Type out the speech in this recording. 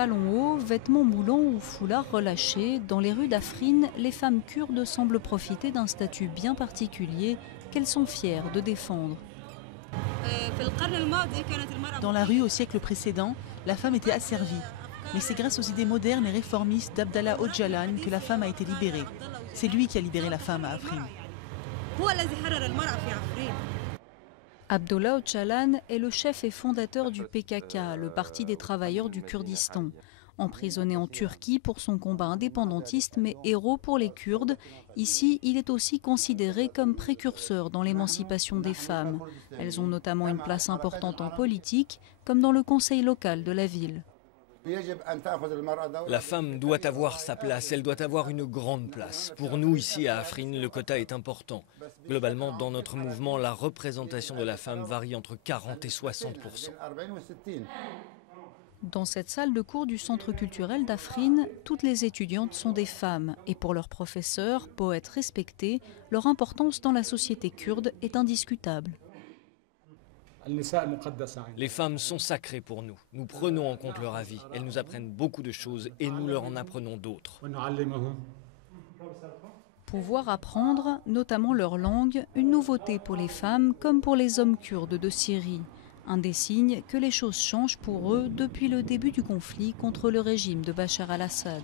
Talons hauts, vêtements moulants ou foulards relâchés, dans les rues d'Afrine, les femmes kurdes semblent profiter d'un statut bien particulier qu'elles sont fières de défendre. Dans la rue au siècle précédent, la femme était asservie. Mais c'est grâce aux idées modernes et réformistes d'Abdallah Öcalan que la femme a été libérée. C'est lui qui a libéré la femme à Afrin. Abdallah Öcalan est le chef et fondateur du PKK, le Parti des travailleurs du Kurdistan. Emprisonné en Turquie pour son combat indépendantiste, mais héros pour les Kurdes, ici, il est aussi considéré comme précurseur dans l'émancipation des femmes. Elles ont notamment une place importante en politique, comme dans le conseil local de la ville. La femme doit avoir sa place, elle doit avoir une grande place. Pour nous, ici à Afrin, le quota est important. Globalement, dans notre mouvement, la représentation de la femme varie entre 40 et 60%. Dans cette salle de cours du centre culturel d'Afrin, toutes les étudiantes sont des femmes. Et pour leurs professeurs, poètes respectés, leur importance dans la société kurde est indiscutable. Les femmes sont sacrées pour nous. Nous prenons en compte leur avis. Elles nous apprennent beaucoup de choses et nous leur en apprenons d'autres. Pouvoir apprendre, notamment leur langue, une nouveauté pour les femmes comme pour les hommes kurdes de Syrie. Un des signes que les choses changent pour eux depuis le début du conflit contre le régime de Bachar al-Assad.